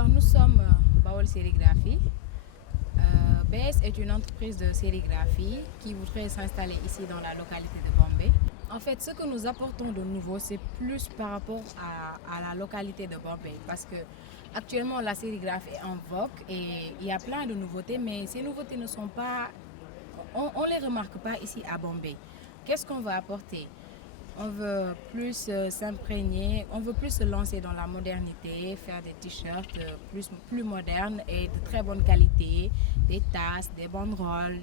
Alors nous sommes Bawol Sérigraphie. BS est une entreprise de sérigraphie qui voudrait s'installer ici dans la localité de Bombay. En fait, ce que nous apportons de nouveau, c'est plus par rapport à la localité de Bombay. Parce que actuellement, la sérigraphie est en vogue et il y a plein de nouveautés, mais ces nouveautés ne sont pas... On ne les remarque pas ici à Bombay. Qu'est-ce qu'on va apporter? On veut plus s'imprégner, on veut plus se lancer dans la modernité, faire des t-shirts plus modernes et de très bonne qualité, des tasses, des banderoles,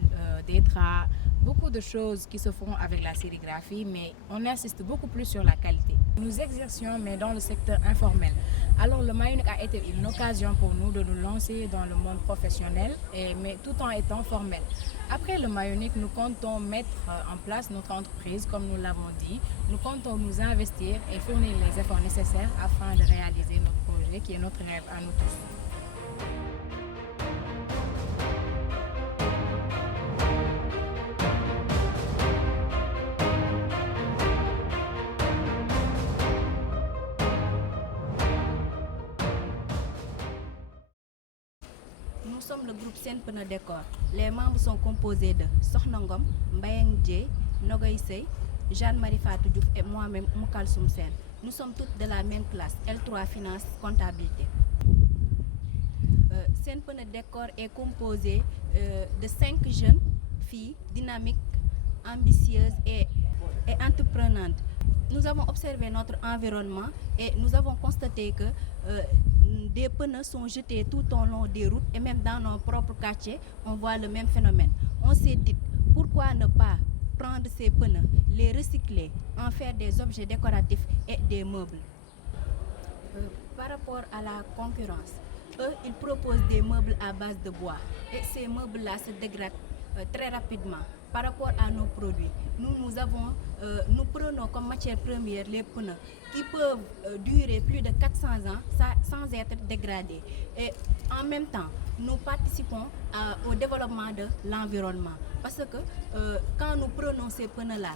des draps, beaucoup de choses qui se font avec la sérigraphie, mais on insiste beaucoup plus sur la qualité. Nous exercions, mais dans le secteur informel. Alors le Mayonic a été une occasion pour nous de nous lancer dans le monde professionnel, mais tout en étant formel. Après le Mayonic, nous comptons mettre en place notre entreprise, comme nous l'avons dit. Nous comptons nous investir et fournir les efforts nécessaires afin de réaliser notre projet qui est notre rêve à nous tous. Nous sommes le groupe Sen Pena Décor. Les membres sont composés de Sokhna Ngom, Mbayang Dieye, Nogoy Sey, Jeanne-Marie Fatou Diouf et moi-même Moukalsoum Sen. Nous sommes toutes de la même classe, L3 Finance Comptabilité. Sen Pena Décor est composé de 5 jeunes filles dynamiques, ambitieuses et entreprenantes. Nous avons observé notre environnement et nous avons constaté que des pneus sont jetés tout au long des routes et même dans nos propres quartiers, on voit le même phénomène. On s'est dit, pourquoi ne pas prendre ces pneus, les recycler, en faire des objets décoratifs et des meubles. Par rapport à la concurrence, eux, ils proposent des meubles à base de bois et ces meubles-là se dégradent très rapidement. Par rapport à nos produits, nous prenons comme matière première les pneus qui peuvent durer plus de 400 ans sans être dégradés. Et en même temps, nous participons au développement de l'environnement. Parce que quand nous prenons ces pneus-là,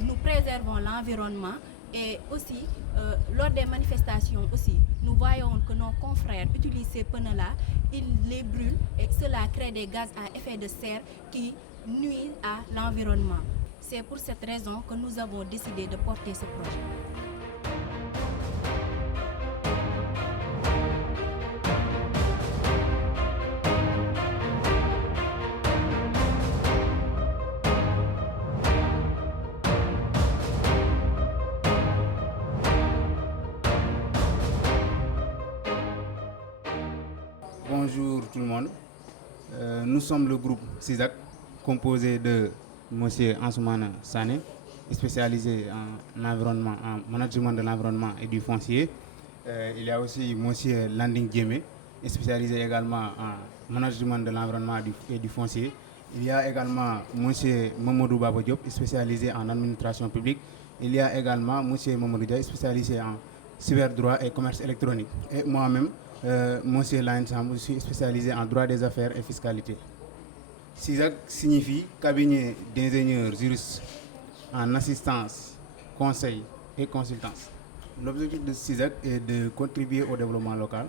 nous préservons l'environnement et aussi, lors des manifestations aussi, nous voyons que nos confrères utilisent ces pneus-là, ils les brûlent et cela crée des gaz à effet de serre qui nuisent à l'environnement. C'est pour cette raison que nous avons décidé de porter ce projet. Bonjour tout le monde. Nous sommes le groupe CISAC, composé de M. Ansoumana Sané, spécialisé en environnement, en management de l'environnement et du foncier. Il y a aussi M. Landing Djemé, spécialisé également en management de l'environnement et du foncier. Il y a également M. Mamadou Baba Diop, spécialisé en administration publique. Il y a également M. Mamadou Diaye, spécialisé en cyberdroit et commerce électronique. Et moi-même, Monsieur Lansam, je suis spécialisé en droit des affaires et fiscalité. CISAC signifie cabinet d'ingénieurs juristes en assistance, conseil et consultance. L'objectif de CISAC est de contribuer au développement local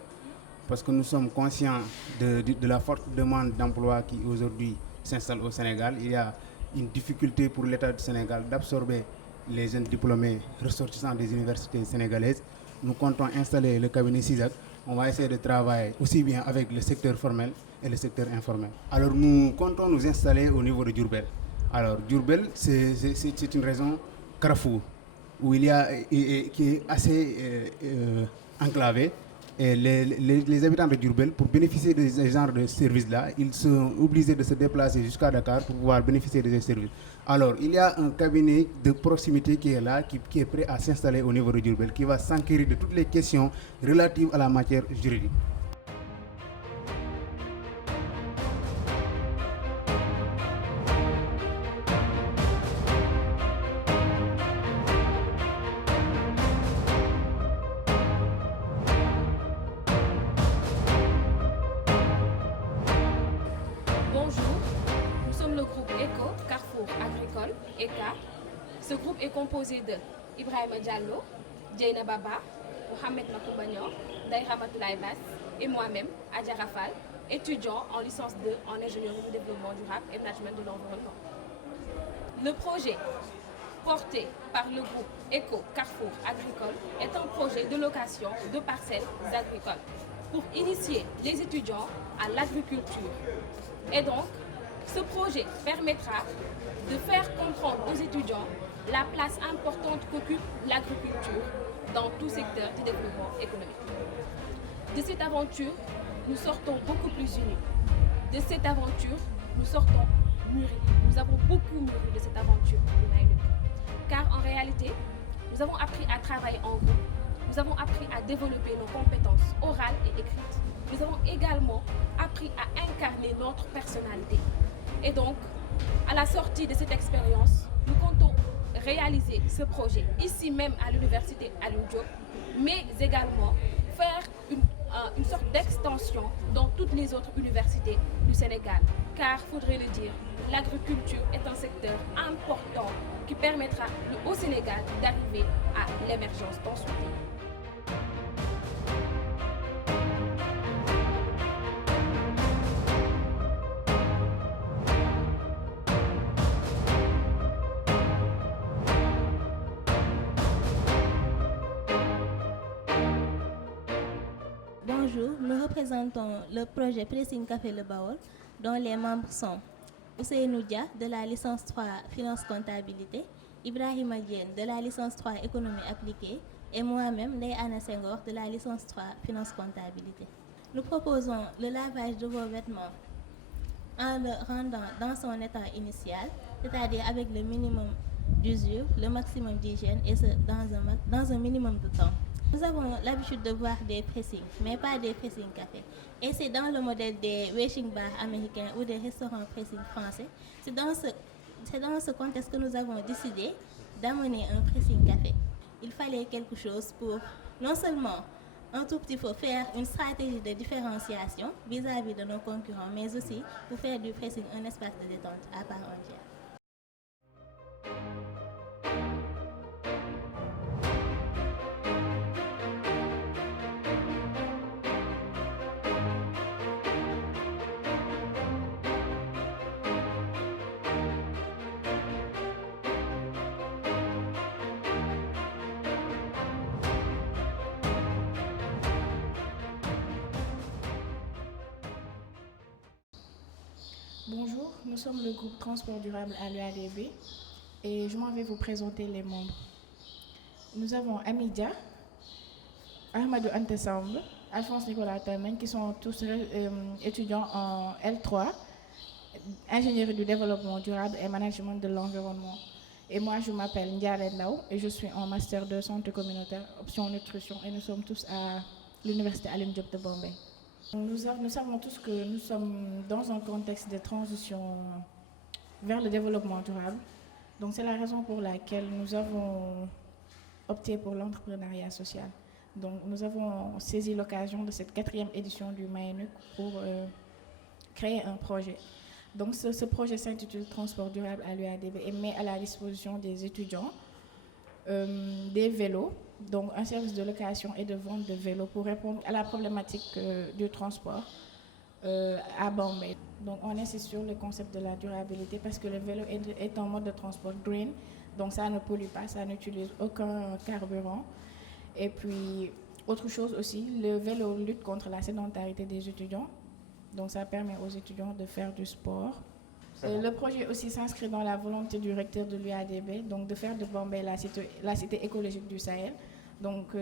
parce que nous sommes conscients de la forte demande d'emploi qui aujourd'hui s'installe au Sénégal. Il y a une difficulté pour l'État du Sénégal d'absorber les jeunes diplômés ressortissants des universités sénégalaises. Nous comptons installer le cabinet CISAC. On va essayer de travailler aussi bien avec le secteur formel et le secteur informel. Alors nous comptons nous installer au niveau de Diourbel. Alors Diourbel, c'est une région carrefour où il y a qui est assez enclavée. Et les habitants de Diourbel, pour bénéficier de ce genre de services-là, ils sont obligés de se déplacer jusqu'à Dakar pour pouvoir bénéficier de ces services. Alors, il y a un cabinet de proximité qui est là, qui est prêt à s'installer au niveau de Diourbel, qui va s'enquérir de toutes les questions relatives à la matière juridique. Bonjour, nous sommes le groupe ECO, Carrefour Agricole, ECA. Ce groupe est composé de Ibrahima Diallo, Djeyna Baba, Mohamed Makoumba Niang, Ndeye Ramatoulaye Bass, et moi-même, Adja Rafal, étudiant en licence 2 en ingénierie du développement durable et management de l'environnement. Le projet porté par le groupe Eco Carrefour Agricole est un projet de location de parcelles agricoles pour initier les étudiants à l'agriculture. Et donc, ce projet permettra de faire comprendre aux étudiants la place importante qu'occupe l'agriculture dans tout secteur du développement économique. De cette aventure, nous sortons beaucoup plus unis. De cette aventure, nous sortons mûris. Nous avons beaucoup mûri de cette aventure du Maïnuc. Car en réalité, nous avons appris à travailler en groupe. Nous avons appris à développer nos compétences orales et écrites. Nous avons également appris à incarner notre personnalité. Et donc, à la sortie de cette expérience, nous comptons réaliser ce projet ici même à l'université Alioune Diop, mais également faire une sorte d'extension dans toutes les autres universités du Sénégal. Car, faudrait le dire, l'agriculture est un secteur important qui permettra au Sénégal d'arriver à l'émergence dans son pays. Bonjour, nous représentons le projet Pressing Café Le Baol, dont les membres sont Ousseynou Dia de la licence 3 Finance Comptabilité, Ibrahima Diène de la licence 3 Économie appliquée et moi-même, Ndeye Anna Senghor de la licence 3 Finance Comptabilité. Nous proposons le lavage de vos vêtements en le rendant dans son état initial, c'est-à-dire avec le minimum d'usure, le maximum d'hygiène et ce dans un minimum de temps. Nous avons l'habitude de voir des pressings, mais pas des pressings café. Et c'est dans le modèle des washing bars américains ou des restaurants pressing français. C'est dans ce contexte que nous avons décidé d'amener un pressing café. Il fallait quelque chose pour non seulement un tout petit peu faire une stratégie de différenciation vis-à-vis de nos concurrents, mais aussi pour faire du pressing un espace de détente à part entière. Bonjour, nous sommes le groupe Transport Durable à l'UADB et je m'en vais vous présenter les membres. Nous avons Amidia, Ahmadou Antesamble, Alphonse Nicolas Tamen qui sont tous étudiants en L3, ingénierie du développement durable et management de l'environnement. Et moi je m'appelle Ndiare Ndao et je suis en master de santé communautaire, option nutrition et nous sommes tous à l'université Alioune Diop de Bombay. Nous savons tous que nous sommes dans un contexte de transition vers le développement durable. Donc c'est la raison pour laquelle nous avons opté pour l'entrepreneuriat social. Donc nous avons saisi l'occasion de cette 4e édition du Maïnuc pour créer un projet. Donc ce projet s'intitule Transport durable à l'UADB et met à la disposition des étudiants des vélos, donc un service de location et de vente de vélos pour répondre à la problématique du transport à Bombay. Donc on insiste sur le concept de la durabilité parce que le vélo est un mode de transport green, donc ça ne pollue pas, ça n'utilise aucun carburant. Et puis autre chose aussi, le vélo lutte contre la sédentarité des étudiants, donc ça permet aux étudiants de faire du sport. Le projet aussi s'inscrit dans la volonté du recteur de l'UADB, donc de faire de Bombay la cité écologique du Sahel, donc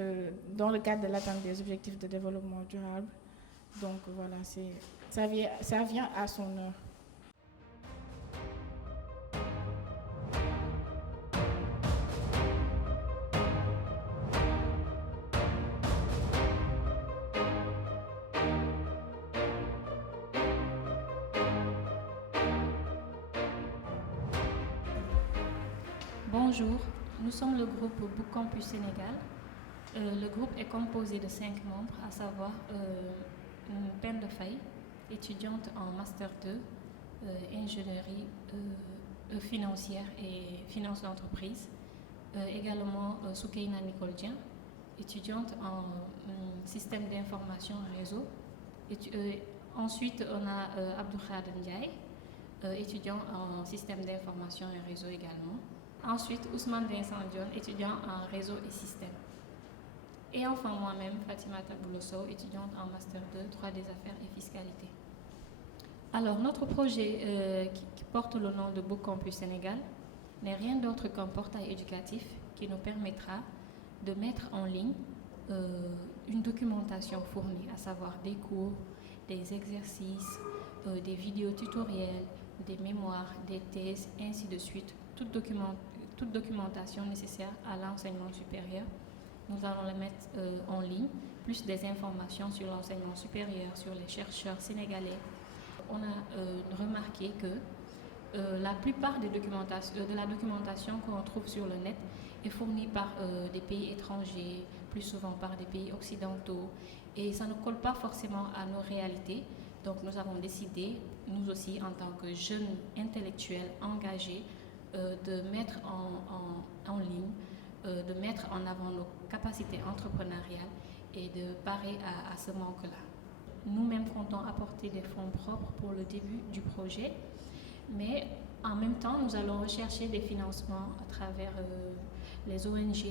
dans le cadre de l'atteinte des objectifs de développement durable. Donc voilà, ça vient à son heure. Bonjour, nous sommes le groupe Book Campus Sénégal. Le groupe est composé de 5 membres, à savoir Penda Faye, étudiante en Master 2, ingénierie financière et finance d'entreprise. Également Soukeina Nicole Dien, étudiante en système d'information réseau Ensuite, on a Abdoukhader Ndiaye, étudiant en système d'information et réseau également. Ensuite, Ousmane Vincent Dion, étudiant en réseau et système. Et enfin, moi-même, Fatima Tabouloso, étudiante en Master 2, droit des affaires et fiscalité. Alors, notre projet qui porte le nom de Book Campus Sénégal n'est rien d'autre qu'un portail éducatif qui nous permettra de mettre en ligne une documentation fournie, à savoir des cours, des exercices, des vidéos tutoriels, des mémoires, des thèses, ainsi de suite, toute documentation nécessaire à l'enseignement supérieur. Nous allons la mettre en ligne, plus des informations sur l'enseignement supérieur, sur les chercheurs sénégalais. On a remarqué que la plupart de la documentation qu'on trouve sur le net est fournie par des pays étrangers, plus souvent par des pays occidentaux, et ça ne colle pas forcément à nos réalités. Donc nous avons décidé, nous aussi en tant que jeunes intellectuels engagés, de mettre en ligne, de mettre en avant nos capacités entrepreneuriales et de parer à ce manque-là. Nous-mêmes comptons apporter des fonds propres pour le début du projet, mais en même temps, nous allons rechercher des financements à travers les ONG,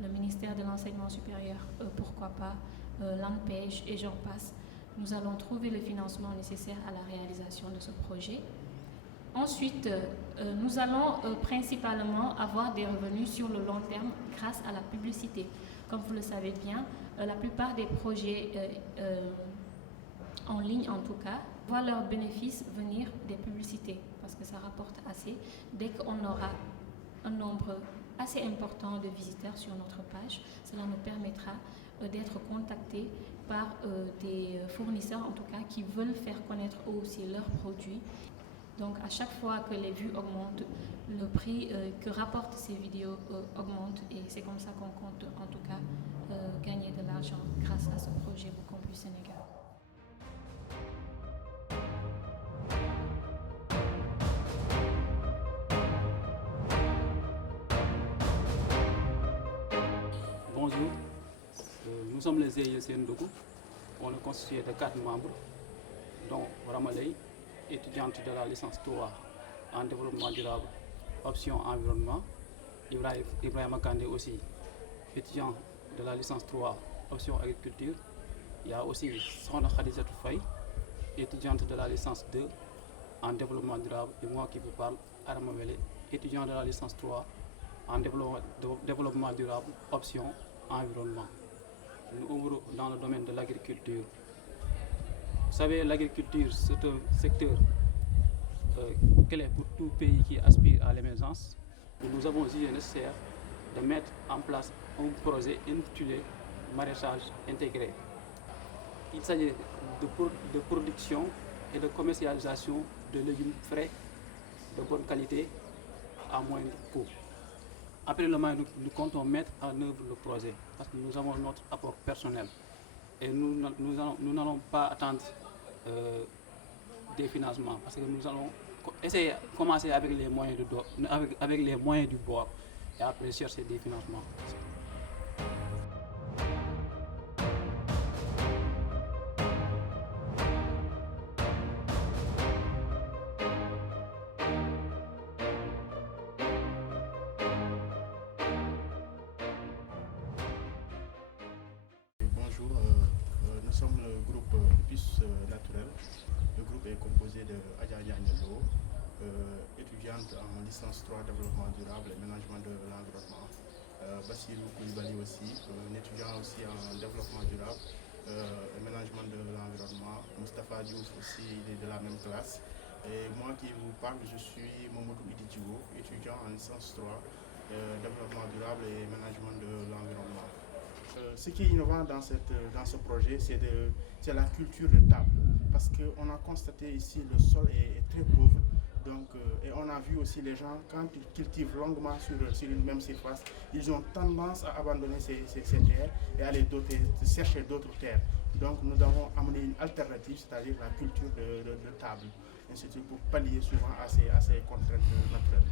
le ministère de l'Enseignement supérieur, pourquoi pas, l'ANPEJ et j'en passe. Nous allons trouver le financement nécessaire à la réalisation de ce projet. Ensuite, nous allons principalement avoir des revenus sur le long terme grâce à la publicité. Comme vous le savez bien, la plupart des projets en ligne, en tout cas, voient leurs bénéfices venir des publicités parce que ça rapporte assez. Dès qu'on aura un nombre assez important de visiteurs sur notre page, cela nous permettra d'être contactés par des fournisseurs, en tout cas, qui veulent faire connaître aussi leurs produits. Donc, à chaque fois que les vues augmentent, le prix que rapportent ces vidéos augmente et c'est comme ça qu'on compte, en tout cas, gagner de l'argent grâce à ce projet Book Campus Sénégal. Bonjour, nous sommes les GIE Sendougou. On est constitué de 4 membres, dont Ramalei, étudiante de la licence 3 en développement durable, option environnement. Ibrahim Akande aussi, étudiant de la licence 3, option agriculture. Il y a aussi Sona Khadijatou Faye, étudiante de la licence 2 en développement durable. Et moi qui vous parle, Arama Wele, étudiant de la licence 3 en développement durable, option environnement. Nous ouvrons dans le domaine de l'agriculture. Vous savez, l'agriculture, c'est un secteur clé pour tout pays qui aspire à l'émergence. Nous avons jugé nécessaire de mettre en place un projet intitulé maraîchage intégré. Il s'agit de production et de commercialisation de légumes frais de bonne qualité à moindre coût. Après le moment, nous comptons mettre en œuvre le projet parce que nous avons notre apport personnel et nous n'allons pas attendre des financements parce que nous allons essayer de commencer avec les moyens du bord et après chercher des financements. Bonjour, nous sommes le groupe Puce Naturel. Le groupe est composé de Adja Niagnelo, étudiante en licence 3 développement durable et management de l'environnement. Bassirou Koulibaly aussi, un étudiant aussi en développement durable et management de l'environnement. Moustapha Diouf aussi, il est de la même classe. Et moi qui vous parle, je suis Momodou Ididjigo, étudiant en licence 3 développement durable et management de l'environnement. Ce qui est innovant dans ce projet, c'est la culture de table. Parce qu'on a constaté ici le sol est très pauvre. Donc, et on a vu aussi les gens, quand ils cultivent longuement sur une même surface, ils ont tendance à abandonner ces terres et aller chercher d'autres terres. Donc nous avons amené une alternative, c'est-à-dire la culture de table, ainsi de suite, pour pallier souvent à ces contraintes naturelles.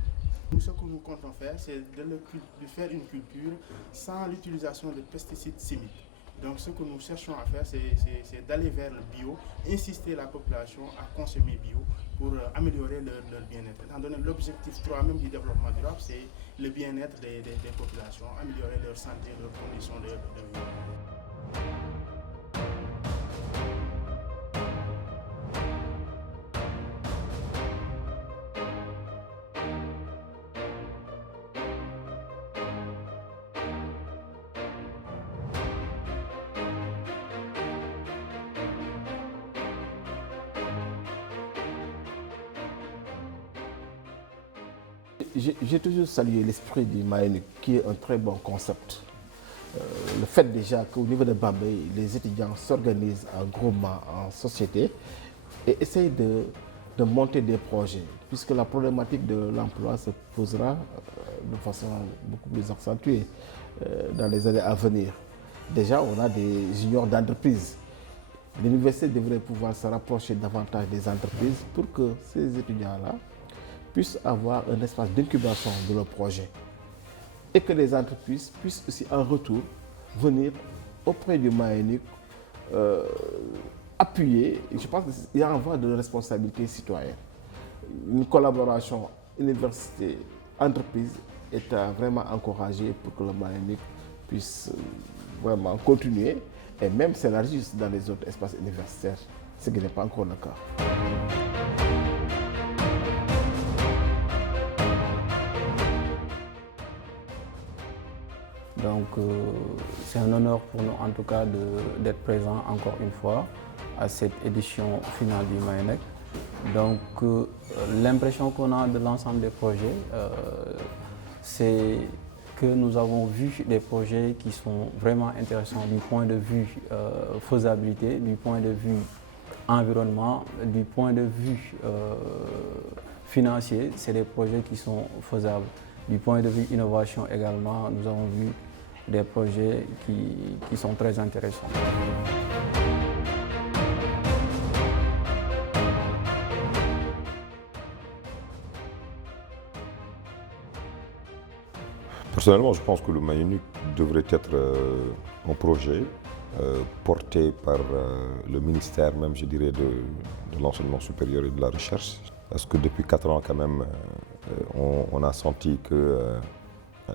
Nous, ce que nous comptons faire, c'est de faire une culture sans l'utilisation de pesticides chimiques. Donc ce que nous cherchons à faire, c'est d'aller vers le bio, insister la population à consommer bio pour améliorer leur bien-être. Étant donné l'objectif 3 même du développement durable, c'est le bien-être des populations, améliorer leur santé, leurs conditions de vie. J'ai toujours salué l'esprit du Mayunic, qui est un très bon concept. Le fait déjà qu'au niveau de Bambey, les étudiants s'organisent en groupement, en société, et essayent de monter des projets, puisque la problématique de l'emploi se posera de façon beaucoup plus accentuée dans les années à venir. Déjà, on a des juniors d'entreprise. L'université devrait pouvoir se rapprocher davantage des entreprises pour que ces étudiants-là puissent avoir un espace d'incubation de leur projet et que les entreprises puissent aussi en retour venir auprès du Mayunic appuyer. Je pense qu'il y a un voie de responsabilité citoyenne. Une collaboration université-entreprise est vraiment encouragée pour que le Mayunic puisse vraiment continuer et même s'élargir dans les autres espaces universitaires, ce qui n'est pas encore le cas. Donc c'est un honneur pour nous en tout cas d'être présents encore une fois à cette édition finale du Mayunic. Donc l'impression qu'on a de l'ensemble des projets, c'est que nous avons vu des projets qui sont vraiment intéressants du point de vue faisabilité, du point de vue environnement, du point de vue financier. C'est des projets qui sont faisables. Du point de vue innovation également, nous avons vu des projets qui sont très intéressants. Personnellement, je pense que le Mayunic devrait être un projet porté par le ministère, même je dirais, de l'enseignement supérieur et de la recherche. Parce que depuis 4 ans, quand même, on a senti que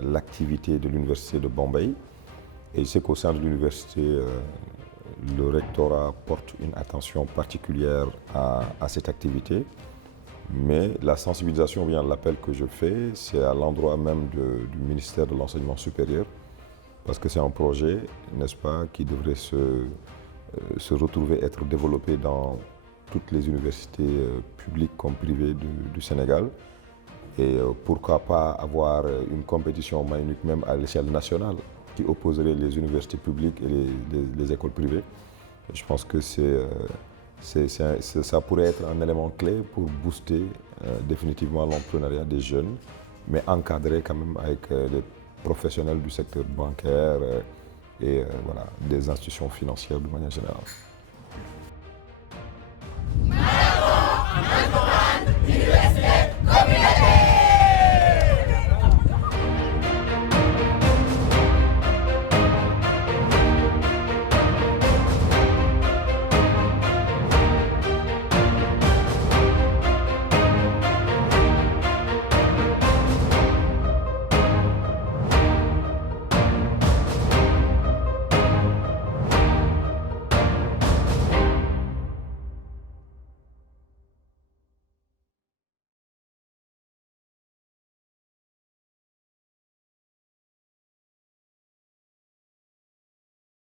l'activité de l'université de Bombay, et c'est qu'au sein de l'université, le rectorat porte une attention particulière à cette activité. Mais la sensibilisation, bien l'appel que je fais, c'est à l'endroit même du ministère de l'enseignement supérieur, parce que c'est un projet, n'est-ce pas, qui devrait se retrouver être développé dans toutes les universités publiques comme privées du Sénégal. Et pourquoi pas avoir une compétition Mayunic même à l'échelle nationale qui opposerait les universités publiques et les écoles privées. Et je pense que ça pourrait être un élément clé pour booster définitivement l'entrepreneuriat des jeunes, mais encadré quand même avec les professionnels du secteur bancaire et voilà, des institutions financières de manière générale.